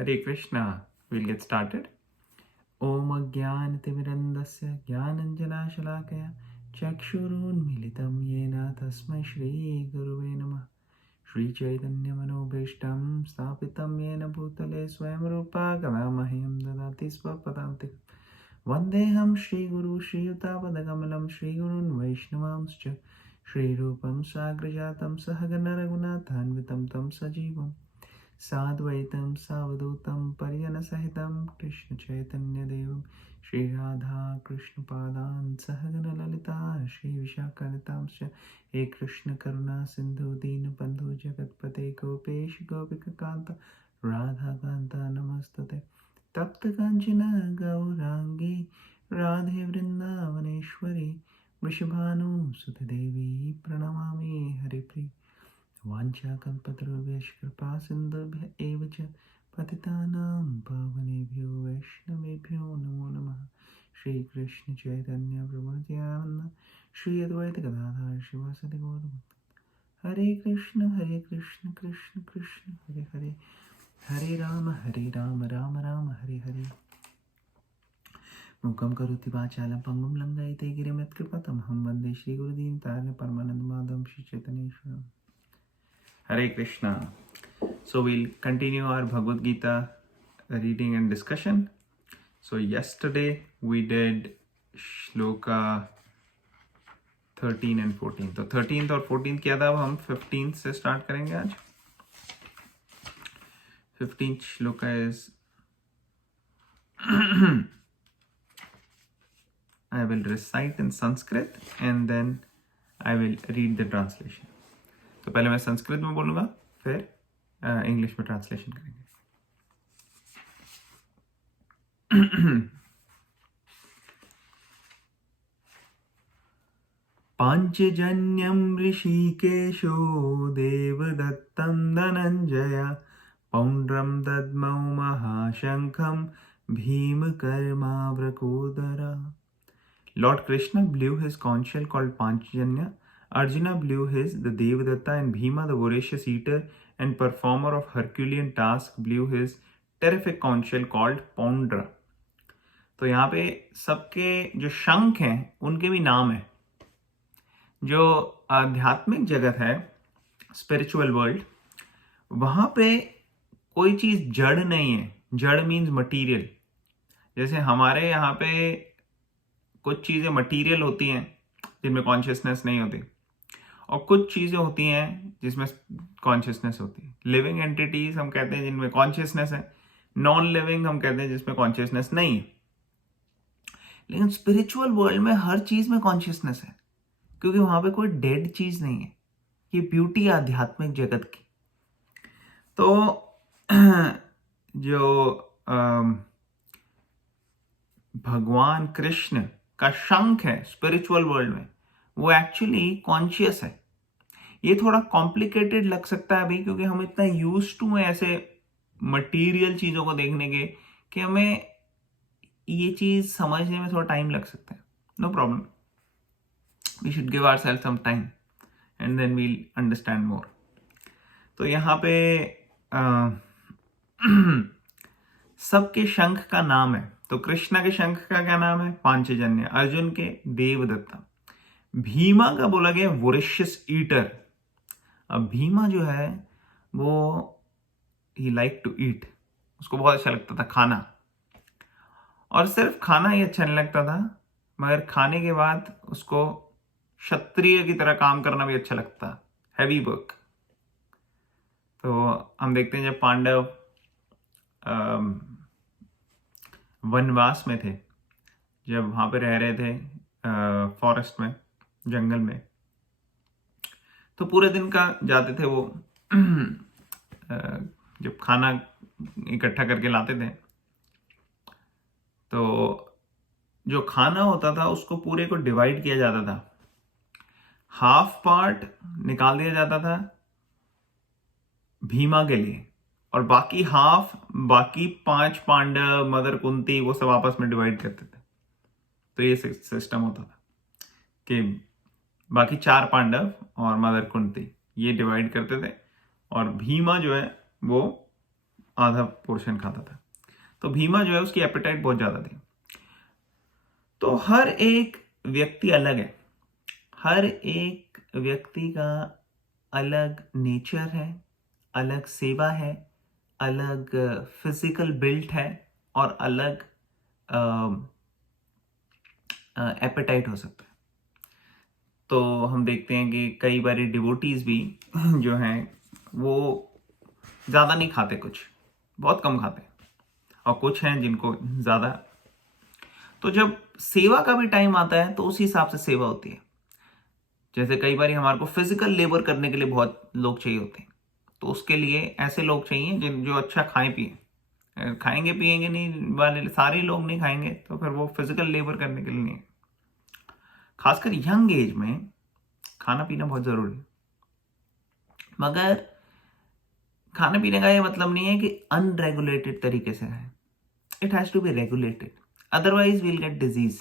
Hare Krishna. We'll get started. Om Ajnanatimirandasya Jnananjalashalaakaya Chakshurunmilitam Yena Tasmai Shri Guruve Namah. Shri Chaitanya Manobhishtam Sthapitam Yena Bhutale Swayam Rupa Kamamahyam Dadati Swapadantik Vandeham Shri Guru Shri Yutapadagamlam Shri Gurun Vaishnavamscha Shri Rupam Sagrajatam Sahagana Raghunathanvitam Tam Sajivam साद्वैतं सावधूतं परिजनसहितं कृष्णचैतन्यदेवं श्रीराधाकृष्णपादान् सहगणललिता श्रीविशाखान्वितांश्च हे कृष्णकरुणा सिन्धु दीनबन्धु जगत्पते गोपेश गोपिककान्त राधाकान्ता नमस्तुते तप्तकाञ्चन गौराङ्गी राधे वृन्दावनेश्वरी वृषभानुसुते देवी प्रणमामि हरिप्रिये वाञ्छाकल्पतरुभ्यश्च कृपा सिन्धुभ्य एव च पतितानां पावनेभ्यो वैष्णवेभ्यो नमो नमः। श्रीकृष्ण चैतन्य प्रभु नित्यानन्द श्री अद्वैत गदाधर शिवासादि गौरभक्तवृन्द। हरे कृष्ण कृष्ण कृष्ण हरे हरे हरे राम राम राम हरे हरे। मूकं करोति वाचालं पङ्गुं लङ्घयते गिरिं यत्कृपातमहं वन्दे श्रीगुरुदीनतारिणं परमानन्दमाधवं श्रीचैतन्येश्वरम्। Hare Krishna. So we'll continue our Bhagavad Gita reading and discussion. So yesterday we did shloka 13 and 14. तो 13th और 14th किया था, अब हम 15th से start करेंगे आज. 15th shloka is I will recite in Sanskrit and then I will read the translation. तो पहले मैं संस्कृत में बोलूँगा, फिर इंग्लिश में ट्रांसलेशन करेंगे. पांचजन्यं ऋषिकेशो देवदत्तं Dhananjay पौण्ड्रं दद्मौ महाशङ्खं भीमकर्मावृकोदरा. Lord Krishna blew his conch shell called Panchajanya. Arjuna blew his, the Devadatta, and Bhima, the voracious eater and performer of Herculean task, blew his terrific conch shell called Poundra. तो यहाँ पे सबके जो शंख हैं उनके भी नाम है. जो आध्यात्मिक जगत है, स्पिरिचुअल वर्ल्ड, वहाँ पे कोई चीज़ जड़ नहीं है. जड़ मीन्स मटीरियल. जैसे हमारे यहाँ पे कुछ चीज़ें मटीरियल होती हैं जिनमें कॉन्शियसनेस नहीं होती, और कुछ चीज़ें होती हैं जिसमें कॉन्शियसनेस होती है. लिविंग एंटिटीज हम कहते हैं जिनमें कॉन्शियसनेस है, नॉन लिविंग हम कहते हैं जिसमें कॉन्शियसनेस नहीं है. लेकिन स्पिरिचुअल वर्ल्ड में हर चीज़ में कॉन्शियसनेस है, क्योंकि वहाँ पे कोई डेड चीज़ नहीं है. ये ब्यूटी है आध्यात्मिक जगत की. तो जो भगवान कृष्ण का शंख है स्पिरिचुअल वर्ल्ड में, वो एक्चुअली कॉन्शियस है. ये थोड़ा कॉम्प्लिकेटेड लग सकता है अभी, क्योंकि हम इतना यूज टू हैं ऐसे मटेरियल चीज़ों को देखने के कि हमें ये चीज़ समझने में थोड़ा टाइम लग सकता है. No problem, we should give ourself some time and then we'll understand more. तो यहाँ पे सबके शंख का नाम है. तो कृष्णा के शंख का क्या नाम है? पांचजन्य. अर्जुन के देवदत्ता. भीमा का बोला गया वोरेशियस ईटर. अब भीमा जो है वो ही लाइक टू ईट. उसको बहुत अच्छा लगता था खाना, और सिर्फ खाना ही अच्छा नहीं लगता था, मगर खाने के बाद उसको क्षत्रिय की तरह काम करना भी अच्छा लगता, हैवी वर्क. तो हम देखते हैं जब पांडव वनवास में थे, जब वहाँ पे रह रहे थे फॉरेस्ट में, जंगल में, तो पूरे दिन का जाते थे वो. जब खाना इकट्ठा करके लाते थे, तो जो खाना होता था उसको पूरे को डिवाइड किया जाता था. हाफ पार्ट निकाल दिया जाता था भीमा के लिए, और बाकी हाफ, बाकी 5 पांडव, मदर कुंती, वो सब आपस में डिवाइड करते थे. तो ये सिस्टम होता था कि बाकी 4 पांडव और मदर कुंती ये डिवाइड करते थे, और भीमा जो है वो आधा पोर्शन खाता था। तो भीमा जो है उसकी एपेटाइट बहुत ज़्यादा थी। तो हर एक व्यक्ति अलग है, हर एक व्यक्ति का अलग नेचर है, अलग सेवा है, अलग फिजिकल बिल्ट है और अलग एपेटाइट हो सकता है। तो हम देखते हैं कि कई बार डिवोटीज भी जो हैं वो ज़्यादा नहीं खाते, कुछ बहुत कम खाते, और कुछ हैं जिनको ज़्यादा। तो जब सेवा का भी टाइम आता है तो उसी हिसाब से सेवा होती है। जैसे कई बार हमारे को फिजिकल लेबर करने के लिए बहुत लोग चाहिए होते हैं, तो उसके लिए ऐसे लोग चाहिए जिन जो अच्छा खाएं पिए। खाएंगे पिएंगे नहीं वाले सारे लोग नहीं खाएंगे तो फिर वो फिजिकल लेबर करने के लिए नहीं है। खासकर यंग एज में खाना पीना बहुत जरूरी है, मगर खाने पीने का ये मतलब नहीं है कि अनरेगुलेटेड तरीके से है। It has to be regulated, otherwise will get disease,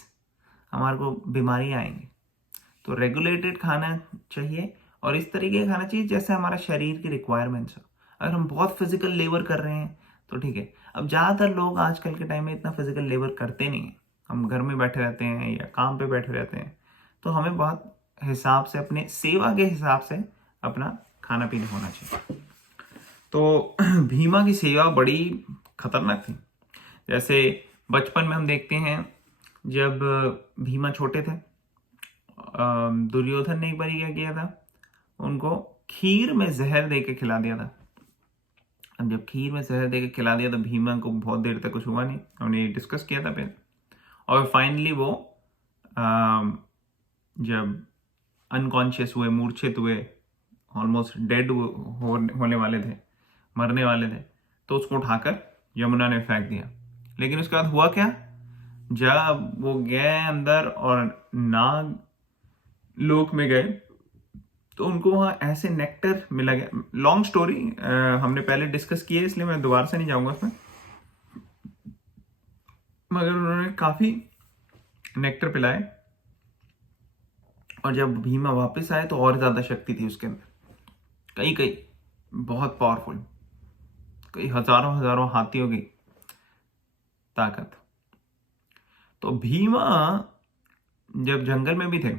हमारे को बीमारियां आएंगी। तो रेगुलेटेड खाना चाहिए और इस तरीके का खाना चाहिए जैसे हमारा शरीर की रिक्वायरमेंट्स हो। अगर हम बहुत फिजिकल लेबर कर रहे हैं तो ठीक है। अब ज़्यादातर लोग आजकल के टाइम में इतना फिजिकल लेबर करते नहीं हैं, हम घर में बैठे रहते हैं या काम पे बैठे रहते हैं। तो हमें बहुत हिसाब से, अपने सेवा के हिसाब से अपना खाना पीना होना चाहिए। तो भीमा की सेवा बड़ी खतरनाक थी। जैसे बचपन में हम देखते हैं जब भीमा छोटे थे, दुर्योधन ने एक बार क्या किया था, उनको खीर में जहर दे के खिला दिया था। अब जब खीर में जहर दे के खिला दिया तो भीमा को बहुत देर तक कुछ हुआ नहीं, हमने डिस्कस किया था पहले। और फाइनली वो जब अनकॉन्शियस हुए, मूर्छित हुए, ऑलमोस्ट डेड होने वाले थे, मरने वाले थे, तो उसको उठाकर यमुना ने फेंक दिया। लेकिन उसके बाद हुआ क्या, जब वो गए अंदर और नाग लोक में गए तो उनको वहां ऐसे नेक्टर मिला गया। लॉन्ग स्टोरी, हमने पहले डिस्कस की है इसलिए मैं दोबारा से नहीं जाऊंगा उसमें, मगर उन्होंने काफी नेक्टर पिलाए और जब भीमा वापस आए तो और ज्यादा शक्ति थी उसके अंदर, कई कई बहुत पावरफुल, कई हजारों हजारों हाथियों की ताकत। तो भीमा जब जंगल में भी थे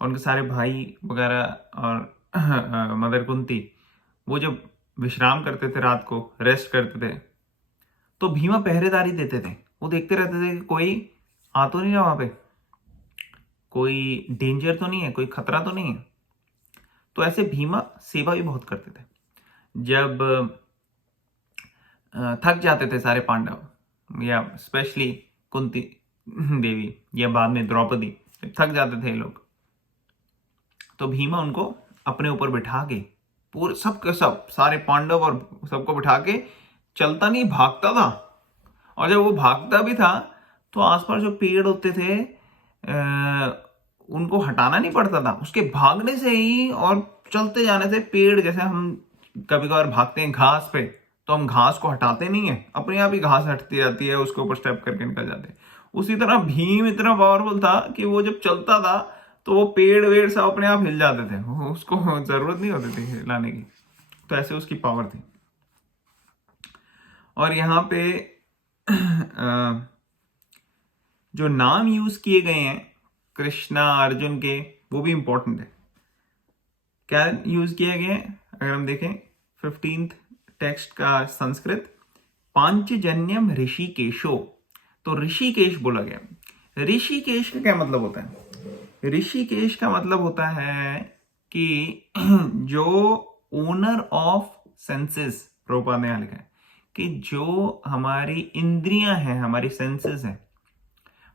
और उनके सारे भाई वगैरह और मदर कुंती वो जब विश्राम करते थे, रात को रेस्ट करते थे, तो भीमा पहरेदारी देते थे। वो देखते रहते थे कि कोई आ तो नहीं रहा वहां पे, कोई डेंजर तो नहीं है, कोई खतरा तो नहीं है। तो ऐसे भीमा सेवा भी बहुत करते थे। जब थक जाते थे सारे पांडव या स्पेशली कुंती देवी या बाद में द्रौपदी, थक जाते थे लोग, तो भीमा उनको अपने ऊपर बिठा के पूरे सब सारे पांडव और सबको बिठा के, चलता नहीं भागता था। और जब वो भागता भी था तो आसपास जो पेड़ होते थे उनको हटाना नहीं पड़ता था, उसके भागने से ही और चलते जाने से पेड़, जैसे हम कभी कभार भागते हैं घास पे तो हम घास को हटाते नहीं है, अपने आप ही घास हटती जाती है, उसके ऊपर स्टेप करके निकल जाते हैं। उसी तरह भीम इतना पावरफुल था कि वो जब चलता था तो वो पेड़ वेड़ सब अपने आप हिल जाते थे, उसको जरूरत नहीं होती थी हिलाने की। तो ऐसे उसकी पावर थी। और यहाँ पे जो नाम यूज किए गए हैं कृष्णा अर्जुन के, वो भी इंपॉर्टेंट है। क्या यूज किया गया है, अगर हम देखें 15th टेक्स्ट का संस्कृत, पांचजन्यम ऋषिकेशो, तो ऋषिकेश बोला गया। ऋषिकेश का क्या मतलब होता है? ऋषिकेश का मतलब होता है कि जो ओनर ऑफ सेंसेस, प्रभुपाद ने लिखा है कि जो हमारी इंद्रियां हैं, हमारी सेंसेस हैं,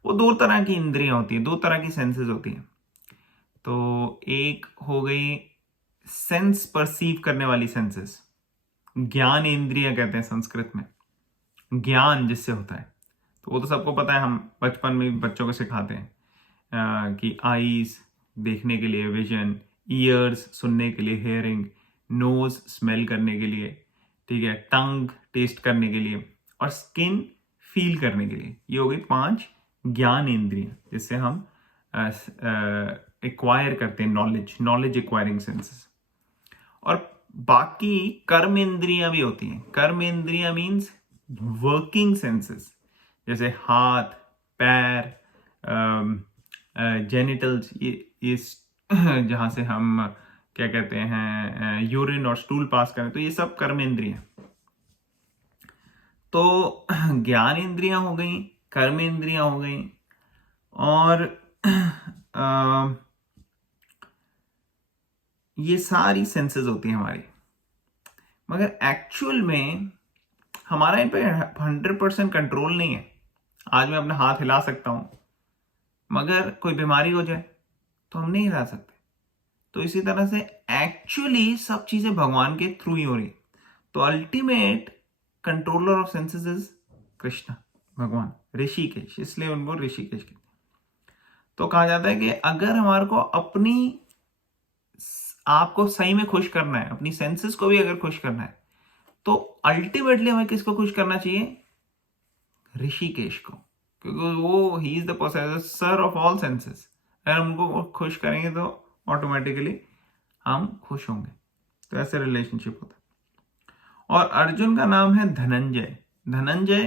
वो दो तरह की इंद्रियां होती है, दो तरह की सेंसेस होती हैं। तो एक हो गई सेंस परसीव करने वाली सेंसेस, ज्ञान इंद्रियां कहते हैं संस्कृत में, ज्ञान जिससे होता है। तो वो तो सबको पता है, हम बचपन में बच्चों को सिखाते हैं कि आईज देखने के लिए, विजन, ईयर्स सुनने के लिए, हेयरिंग, नोज स्मेल करने के लिए, ठीक है, टंग टेस्ट करने के लिए, और स्किन फील करने के लिए। ये हो गई 5 ज्ञान इंद्रियां जिससे हम एक्वायर करते हैं नॉलेज एक्वायरिंग सेंसेस। और बाकी कर्म इंद्रियां भी होती हैं। कर्म इंद्रियां मीन्स वर्किंग सेंसेस, जैसे हाथ, पैर, जेनिटल्स, ये जहां से हम क्या कहते हैं यूरिन और स्टूल पास करें, तो ये सब कर्म इंद्रियां। तो ज्ञान इंद्रियां हो गई, कर्म इंद्रियां हो गई, और ये सारी सेंसेस होती हैं हमारी। मगर एक्चुअल में हमारा इन पे 100% कंट्रोल नहीं है। आज मैं अपना हाथ हिला सकता हूं, मगर कोई बीमारी हो जाए तो हम नहीं हिला सकते। तो इसी तरह से एक्चुअली सब चीजें भगवान के थ्रू ही हो रही। तो ultimate controller of senses is Krishna, भगवान, ऋषिकेश, इसलिए उनको ऋषिकेश कहते हैं। तो कहा जाता है कि अगर हमारे को अपनी आपको सही में खुश करना है, अपनी सेंसेस को भी अगर खुश करना है, तो अल्टीमेटली हमें किसको खुश करना चाहिए? ऋषिकेश को, क्योंकि वो ही is the possessor of all senses. अगर हम उनको खुश करेंगे तो ऑटोमेटिकली हम खुश होंगे। तो ऐसे रिलेशनशिप होता है। और अर्जुन का नाम है धनंजय। धनंजय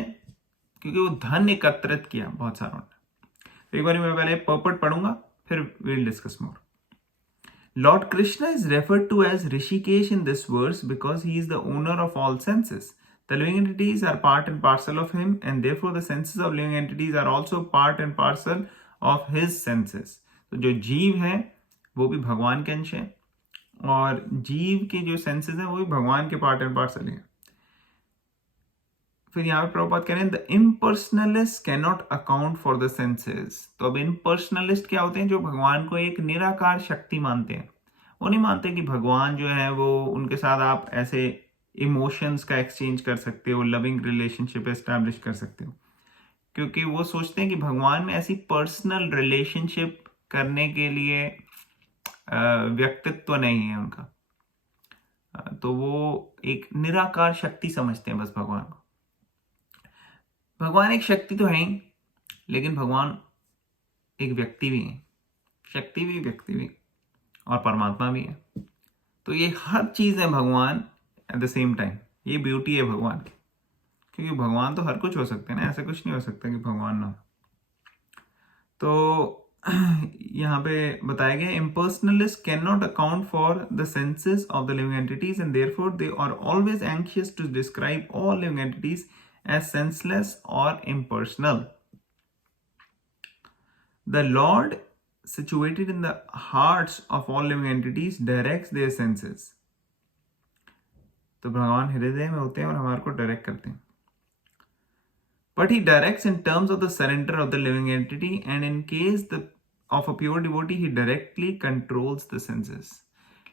क्योंकि वो धन एकत्रित किया बहुत सारों ने। तो एक बार मैं पहले पर्पट पढ़ूंगा, फिर will discuss more. Lord Krishna is referred to as Rishikesh in this verse because he is the owner of all senses. The living entities are part and parcel of him, and therefore the senses of living entities are also part and parcel of his senses. तो जो जीव है वो भी भगवान के अंश है, और जीव के जो सेंसेस हैं वो भी भगवान के पार्ट एंड पार्सल हैं। फिर यहाँ पे प्रभुपाद कह रहे हैं the इम्पर्सनलिस्ट can not account for the senses. तो अब इम्पर्सनलिस्ट क्या होते हैं? जो भगवान को एक निराकार शक्ति मानते हैं। वो नहीं मानते कि भगवान जो है वो उनके साथ आप ऐसे इमोशंस का एक्सचेंज कर सकते हो, लविंग रिलेशनशिप एस्टैब्लिश कर सकते हो, क्योंकि वो सोचते हैं कि भगवान में ऐसी पर्सनल रिलेशनशिप करने के लिए व्यक्तित्व नहीं है उनका। तो वो एक निराकार शक्ति समझते हैं बस भगवान को। भगवान एक शक्ति तो है ही, लेकिन भगवान एक व्यक्ति भी है। शक्ति भी, व्यक्ति भी, और परमात्मा भी है। तो ये हर चीज है भगवान एट द सेम टाइम। ये ब्यूटी है भगवान की, क्योंकि भगवान तो हर कुछ हो सकते हैं ना, ऐसा कुछ नहीं हो सकता कि भगवान ना हो। तो यहाँ पे बताया गया impersonalists cannot account for the senses of the living entities, and therefore they are always anxious to describe all living entities as senseless or impersonal. The Lord, situated in the hearts of all living entities, directs their senses. तो भगवान हृदय में होते हैं और हमारे को direct करते हैं। But he directs in terms of the surrender of the living entity, and in case of a pure devotee, he directly controls the senses.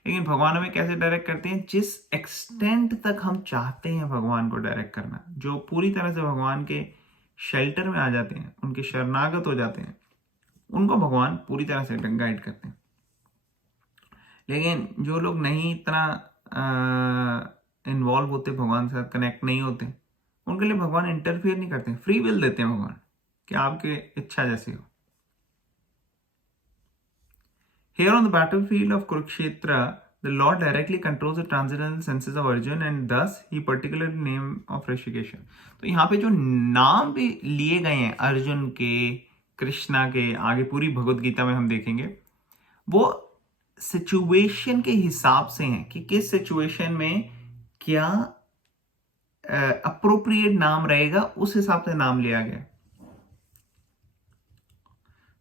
लेकिन भगवान हमें कैसे डायरेक्ट करते हैं? जिस एक्सटेंट तक हम चाहते हैं भगवान को डायरेक्ट करना, जो पूरी तरह से भगवान के शेल्टर में आ जाते हैं, उनके शरणागत हो जाते हैं, उनको भगवान पूरी तरह से गाइड करते हैं। लेकिन जो लोग नहीं इतना इन्वॉल्व होते, भगवान के साथ कनेक्ट नहीं होते, उनके लिए भगवान इंटरफियर नहीं करते, फ्री विल देते हैं भगवान कि आपकी इच्छा जैसी हो। Here on the battlefield of Kurukshetra, the Lord directly controls the transcendental senses of Arjun, and thus he particularly name of Rishikesh. तो यहाँ पे जो नाम भी लिए गए हैं अर्जुन के, कृष्णा के, आगे पूरी भगवत गीता में हम देखेंगे, वो सिचुएशन के हिसाब से हैं कि किस सिचुएशन में क्या अप्रोप्रिएट नाम रहेगा, उस हिसाब से नाम लिया गया।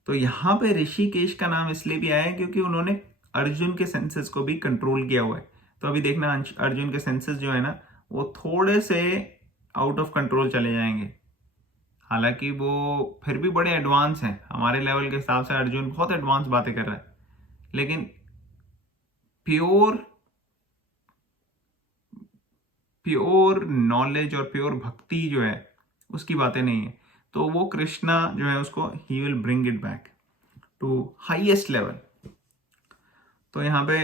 तो यहां पे ऋषिकेश का नाम इसलिए भी आया है क्योंकि उन्होंने अर्जुन के सेंसेस को भी कंट्रोल किया हुआ है। तो अभी देखना अर्जुन के सेंसेस जो है ना, वो थोड़े से आउट ऑफ कंट्रोल चले जाएंगे। हालांकि वो फिर भी बड़े एडवांस हैं, हमारे लेवल के हिसाब से अर्जुन बहुत एडवांस बातें कर रहा है, लेकिन प्योर नॉलेज और प्योर भक्ति जो है उसकी बातें नहीं है। तो वो कृष्णा जो है उसको ही will bring it back to highest level. तो यहाँ पे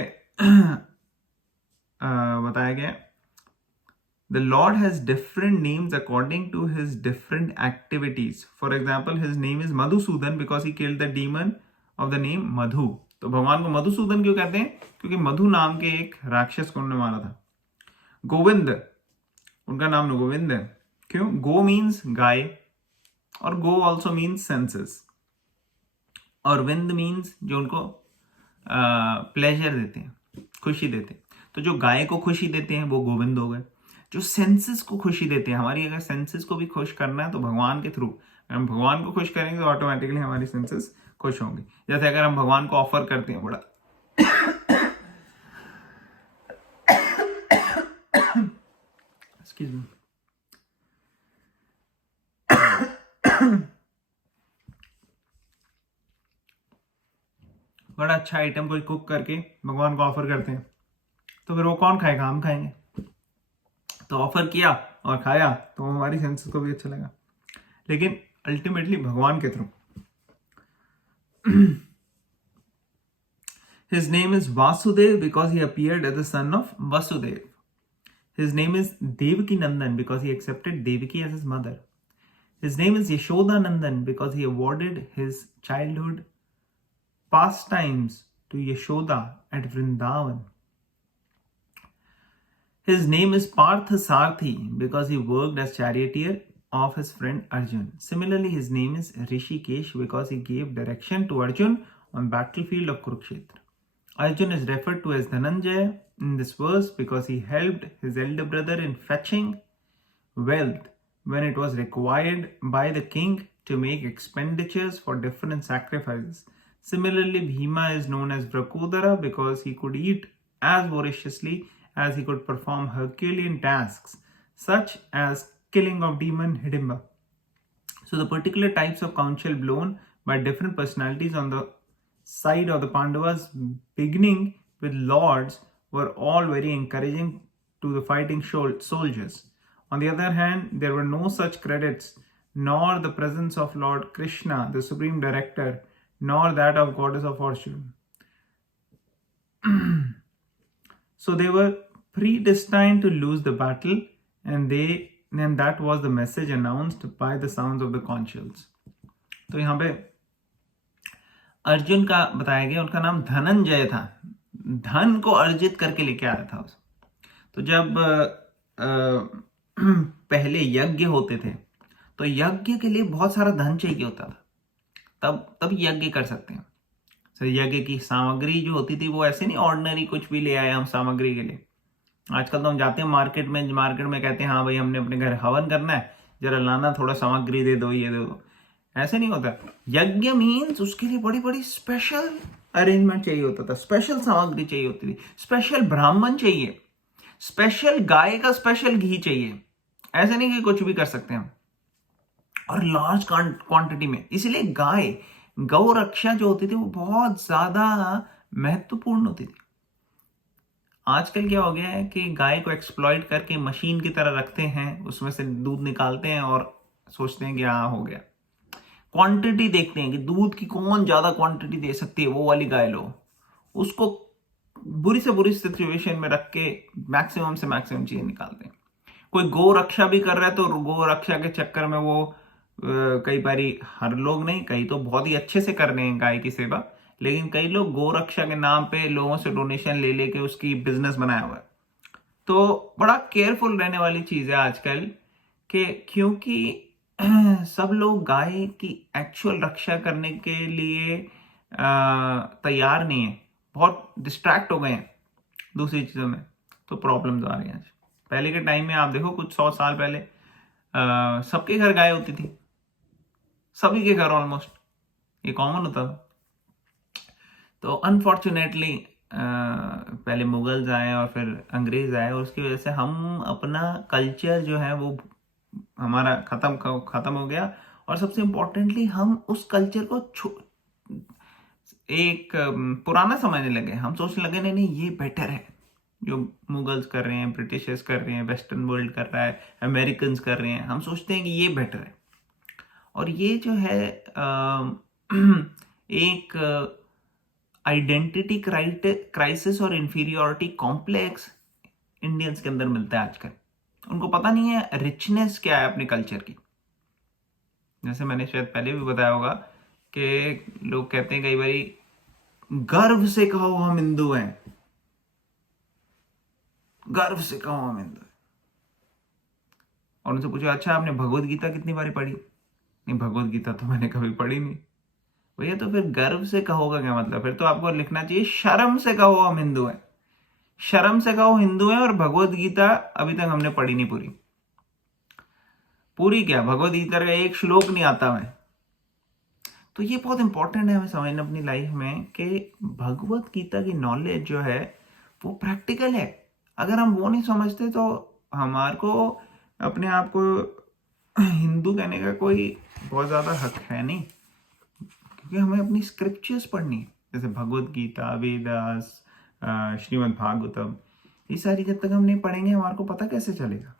बताया गया The Lord has different names according to his different activities. For example, his name is Madhusudan because he killed the demon of the name Madhu. तो भगवान को मधुसूदन क्यों कहते हैं? क्योंकि मधु नाम के एक राक्षस को उन्होंने मारा था। गोविंद, उनका नाम गोविंद है। क्यों? गो मीन्स गाय, और गो ऑल्सो मीन्स सेंसेस, और विंद मीन्स जो उनको प्लेजर देते हैं, खुशी देते हैं। तो जो गाय को खुशी देते हैं वो गोविंद हो गए। जो सेंसेस को खुशी देते हैं, हमारी अगर सेंसेस को भी खुश करना है तो भगवान के थ्रू, हम भगवान को खुश करेंगे तो ऑटोमेटिकली हमारी सेंसेस खुश होंगी। जैसे अगर हम भगवान को ऑफर करते हैं बड़ा एक्सक्यूज मी, बड़ा अच्छा आइटम कोई कुक करके भगवान को ऑफर करते हैं, तो फिर वो कौन खाएगा? हम खाएंगे। तो ऑफर किया और खाया तो हमारी सेंसेस को भी अच्छा लगा, लेकिन अल्टीमेटली भगवान के through. His name is Vasudev because he appeared as the son of Vasudev. His name is Devaki Nandan because he accepted Devaki as his mother. His name is Yashoda Nandan because he awarded his childhood pastimes to Yashoda at Vrindavan. His name is Partha Sarthi because he worked as charioteer of his friend Arjun. Similarly, his name is Rishikesh because he gave direction to Arjun on battlefield of Kurukshetra. Arjun is referred to as Dhananjaya in this verse because he helped his elder brother in fetching wealth when it was required by the king to make expenditures for different sacrifices. Similarly, Bhima is known as Vrakodara because he could eat as voraciously as he could perform Herculean tasks such as killing of demon Hidimba. So the particular types of conch shell blown by different personalities on the side of the Pandavas, beginning with lords, were all very encouraging to the fighting soldiers. On the other hand, there were no such credits, nor the presence of Lord Krishna, the supreme director, nor that of goddess of fortune. So they were predestined to lose the battle, and that was the message announced by the sounds of the conch shells. तो यहाँ पे अर्जुन का बताया गया, उनका नाम धनंजय था, धन को अर्जित करके लेके आया था उस। तो जब पहले यज्ञ होते थे तो यज्ञ के लिए बहुत सारा धन चाहिए होता था, तब यज्ञ कर सकते हैं। तो यज्ञ की सामग्री जो होती थी वो ऐसे नहीं ऑर्डिनरी कुछ भी ले आए हम सामग्री के लिए। आजकल तो हम जाते हैं मार्केट में कहते हैं हाँ भाई हमने अपने घर हवन करना है, जरा लाना थोड़ा सामग्री दे दो, ये दे दो। ऐसे नहीं होता। यज्ञ मीन्स उसके लिए बड़ी बड़ी स्पेशल अरेंजमेंट चाहिए होता था, स्पेशल सामग्री चाहिए होती थी, स्पेशल ब्राह्मण चाहिए, स्पेशल गाय का स्पेशल घी चाहिए। ऐसे नहीं कि कुछ भी कर सकते हैं, और लार्ज क्वांटिटी में। इसलिए गौ रक्षा जो होती थी वो बहुत ज्यादा महत्वपूर्ण होती थी। आजकल क्या हो गया है कि गाय को एक्सप्लॉइट करके मशीन की तरह रखते हैं, उसमें से दूध निकालते हैं और सोचते हैं कि हाँ हो गया। क्वांटिटी देखते हैं कि दूध की कौन ज्यादा क्वांटिटी दे सकती है, वो वाली गाय लो, उसको बुरी से बुरी सिचुएशन में रख के मैक्सिमम से मैक्सिमम चीज निकालते हैं। कोई गौ रक्षा भी कर रहा है तो गौ रक्षा के चक्कर में वो कई बारी, हर लोग नहीं, कई तो बहुत ही अच्छे से कर रहे हैं गाय की सेवा, लेकिन कई लोग गौ रक्षा के नाम पे लोगों से डोनेशन ले लेके उसकी बिजनेस बनाया हुआ है। तो बड़ा केयरफुल रहने वाली चीज है आजकल कि क्योंकि सब लोग गाय की एक्चुअल रक्षा करने के लिए तैयार नहीं है, बहुत डिस्ट्रैक्ट हो गए हैं दूसरी चीजों में, तो प्रॉब्लम्स आ रही हैं। पहले के टाइम में आप देखो कुछ 100 साल पहले सबके घर गाय होती थी, सभी के घर ऑलमोस्ट, ये कॉमन होता था। तो अनफॉर्चुनेटली पहले मुगल्स आए और फिर अंग्रेज आए, और उसकी वजह से हम अपना कल्चर जो है वो हमारा खत्म हो गया। और सबसे इंपॉर्टेंटली हम उस कल्चर को एक पुराना समझने लगे। हम सोचने लगे नहीं ये बेटर है, जो मुगल्स कर रहे हैं, ब्रिटिशर्स कर रहे हैं, वेस्टर्न वर्ल्ड कर रहा है, अमेरिकन कर रहे हैं, हम सोचते हैं कि ये बेटर है। और ये जो है एक आइडेंटिटी क्राइसिस और इंफीरियोरिटी कॉम्प्लेक्स इंडियंस के अंदर मिलता है आजकल। उनको पता नहीं है रिचनेस क्या है अपने कल्चर की। जैसे मैंने शायद पहले भी बताया होगा कि लोग कहते हैं कई बारी गर्व से कहो हम हिंदू हैं, गर्व से कहो हम हिंदू हैं। और उनसे पूछो अच्छा आपने भगवत गीता कितनी बारी पढ़ी? नहीं, भगवत गीता तो मैंने कभी पढ़ी नहीं। भैया तो फिर गर्व से कहो का क्या मतलब? फिर तो आपको लिखना चाहिए शर्म से कहो हम हिंदू हैं। शर्म से कहो हिंदू हैं, और भगवत गीता अभी तक हमने पढ़ी नहीं पूरी। पूरी क्या, भगवत गीता का एक श्लोक नहीं आता मैं। तो ये बहुत इंपॉर्टेंट है हमें समझना अपनी लाइफ में कि भगवत गीता की नॉलेज जो है वो प्रैक्टिकल है। अगर हम वो नहीं समझते तो हमारे को अपने आप को हिंदू कहने का कोई बहुत ज़्यादा हक है नहीं, क्योंकि हमें अपनी स्क्रिप्चर्स पढ़नी है, जैसे भगवत गीता, वेदास, श्रीमद् भागवतम। ये सारी जब तक हम नहीं पढ़ेंगे हमारे को पता कैसे चलेगा?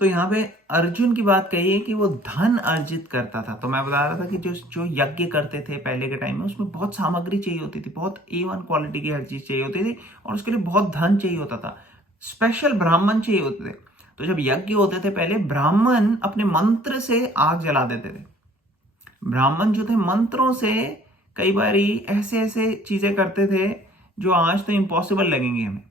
तो यहाँ पे अर्जुन की बात कही है कि वो धन अर्जित करता था। तो मैं बता रहा था कि जो जो यज्ञ करते थे पहले के टाइम में, उसमें बहुत सामग्री चाहिए होती थी, बहुत A1 क्वालिटी की हर चीज चाहिए होती थी, और उसके लिए बहुत धन चाहिए होता था। स्पेशल ब्राह्मण चाहिए होते थे। तो जब यज्ञ होते थे पहले, ब्राह्मण अपने मंत्र से आग जला देते थे। ब्राह्मण जो थे मंत्रों से कई बार ऐसे ऐसे चीजें करते थे जो आज तो इम्पॉसिबल लगेंगी हमें,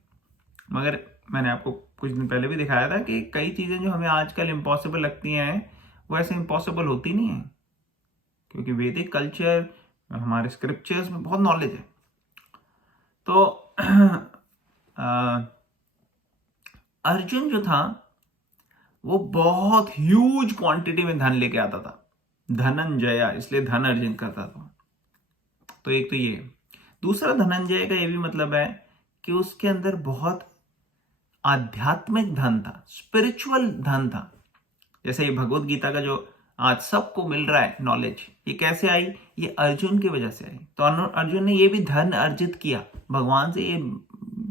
मगर मैंने आपको कुछ दिन पहले भी दिखाया था कि कई चीजें जो हमें आजकल इम्पॉसिबल लगती हैं वो ऐसे इम्पॉसिबल होती नहीं है, क्योंकि वैदिक कल्चर, हमारे स्क्रिप्चर्स में बहुत नॉलेज है। तो अर्जुन जो था वो बहुत ह्यूज क्वांटिटी में धन लेके आता था, धनंजया, इसलिए धन अर्जन करता था। तो एक तो ये। दूसरा, धनंजय का ये भी मतलब है कि उसके अंदर बहुत आध्यात्मिक धन था, स्पिरिचुअल धन था। जैसे ये भगवत गीता का जो आज सबको मिल रहा है नॉलेज, ये कैसे आई? ये अर्जुन की वजह से आई। तो अर्जुन ने ये भी धन अर्जित किया भगवान से, ये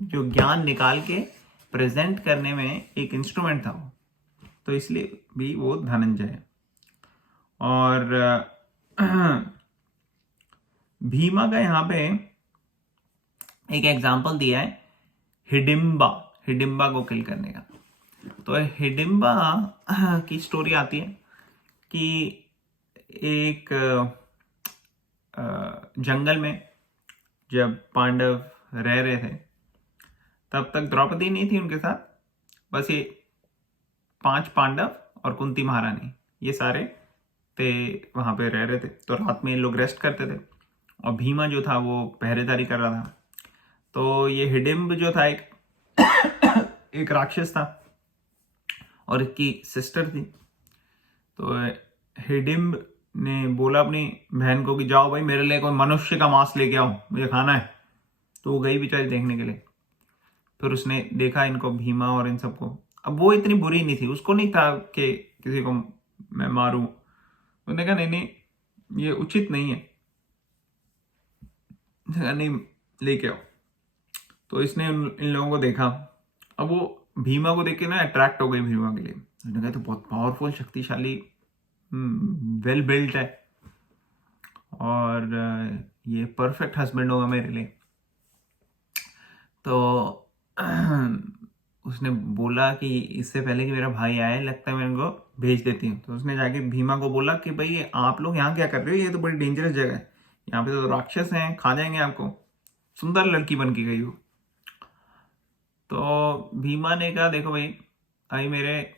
जो ज्ञान निकाल के प्रेजेंट करने में एक इंस्ट्रूमेंट था वो, तो इसलिए भी वो धनंजय है। और भीमा का यहाँ पे एक एग्जाम्पल दिया है हिडिंबा, हिडिंबा को किल करने का। तो हिडिंबा की स्टोरी आती है कि एक जंगल में जब पांडव रह रहे थे, तब तक द्रौपदी नहीं थी उनके साथ, बस ये 5 पांडव और कुंती महारानी, ये सारे थे वहां पे रह रहे थे। तो रात में ये लोग रेस्ट करते थे, और भीमा जो था वो पहरेदारी कर रहा था। तो ये हिडिंब जो था एक राक्षस था, और इसकी सिस्टर थी। तो हिडिंब ने बोला अपनी बहन को कि जाओ भाई मेरे लिए कोई मनुष्य का मांस लेके आओ, मुझे खाना है। तो वो गई बेचारी देखने के लिए। फिर उसने देखा इनको, भीमा और इन सबको। अब वो इतनी बुरी नहीं थी, उसको नहीं था कि किसी को मैं मारूं। उसने कहा नहीं नहीं ये उचित नहीं है, नहीं लेके आओ। तो इसने इन लोगों को देखा। अब वो भीमा को देख के ना अट्रैक्ट हो गई भीमा के लिए। उसने कहा तो बहुत पावरफुल, शक्तिशाली, वेल बिल्ट है, और ये परफेक्ट हस्बैंड होगा मेरे लिए। तो उसने बोला कि इससे पहले कि मेरा भाई आए, लगता है मैं इनको भेज देती हूँ। तो उसने जाके भीमा को बोला कि भाई आप लोग यहाँ क्या कर रहे हो, ये तो बड़ी डेंजरस जगह है, यहाँ पे तो राक्षस हैं, खा जाएंगे आपको। सुंदर लड़की बन के गई हो। तो भीमा ने कहा देखो भाई, अभी मेरे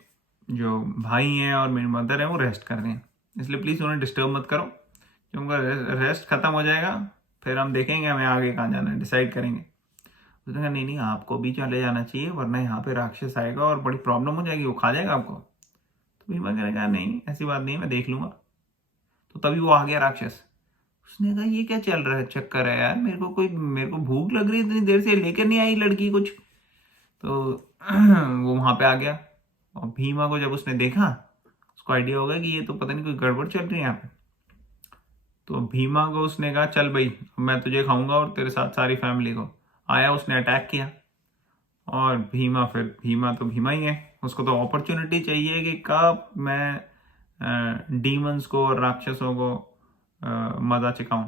जो भाई हैं और मेरी मदर है वो रेस्ट कर रहे हैं, इसलिए प्लीज़ उन्हें डिस्टर्ब मत करो। जब उनका रेस्ट खत्म हो जाएगा फिर हम देखेंगे हमें आगे कहाँ जाना है, डिसाइड करेंगे। उसने कहा नहीं नहीं आपको भी चले जाना चाहिए, वरना यहाँ पे राक्षस आएगा और बड़ी प्रॉब्लम हो जाएगी, वो खा जाएगा आपको। तो भीमा कहने कहा नहीं ऐसी बात नहीं है, मैं देख लूंगा। तो तभी वो आ गया राक्षस। उसने कहा ये क्या चल रहा है, चक्कर है यार, मेरे को भूख लग रही है, इतनी देर से लेकर नहीं आई लड़की कुछ। तो वो वहां पे आ गया, और भीमा को जब उसने देखा, उसको आइडिया होगा कि ये तो पता नहीं कोई गड़बड़ चल रही है यहाँ पे। तो भीमा को उसने कहा चल भाई मैं तुझे खाऊंगा और तेरे साथ सारी फैमिली को। आया, उसने अटैक किया। और भीमा तो भीमा ही है, उसको तो अपॉर्चुनिटी चाहिए कि कब मैं डीमंस को और राक्षसों को मजा चखाऊं।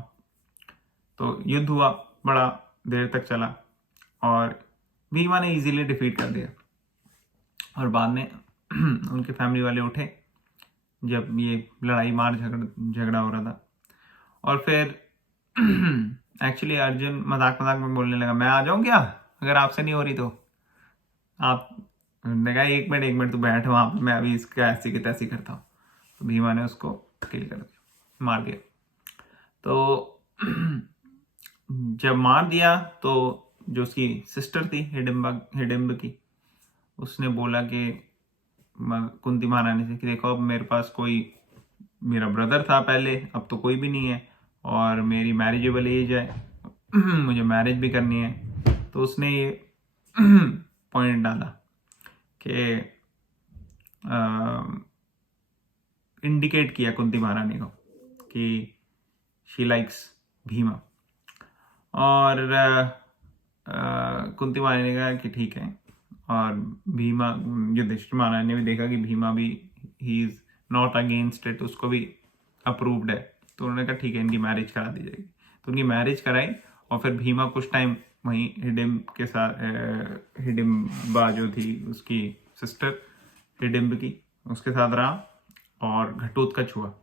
तो युद्ध हुआ, बड़ा देर तक चला, और भीमा ने इजीली डिफीट कर दिया। और बाद में उनके फैमिली वाले उठे जब ये लड़ाई मार झगड़ा हो रहा था। और फिर एक्चुअली अर्जुन मजाक मजाक में बोलने लगा मैं आ जाऊं क्या, अगर आपसे नहीं हो रही तो आप ने कहा एक मिनट तू बैठ वहां पे, मैं अभी इसका ऐसी की तैसी करता हूँ। तो भीमा ने उसको किल कर दिया, मार दिया। तो जब मार दिया तो जो उसकी सिस्टर थी हिडिम्ब की, उसने बोला कि कुंती महारानी से कि देखो अब मेरे पास कोई, मेरा ब्रदर था पहले, अब तो कोई भी नहीं है, और मेरी मैरिजेबल एज है, मुझे मैरिज भी करनी है। तो उसने ये पॉइंट डाला कि इंडिकेट किया कुंती महारानी को कि शी लाइक्स भीमा। और कुंती महारानी ने कहा कि ठीक है, और भीमा, युधिष्ठिर महाराज ने भी देखा कि भीमा भी he is not against it, उसको भी अप्रूव्ड है। तो उन्होंने कहा ठीक है, इनकी मैरिज करा दी जाएगी। तो उनकी मैरिज कराई, और फिर भीमा कुछ टाइम वहीं हिडिम्ब के साथ, हिडिम्बा जो थी उसकी सिस्टर हिडिम्ब की, उसके साथ रहा, और घटोत्कच हुआ।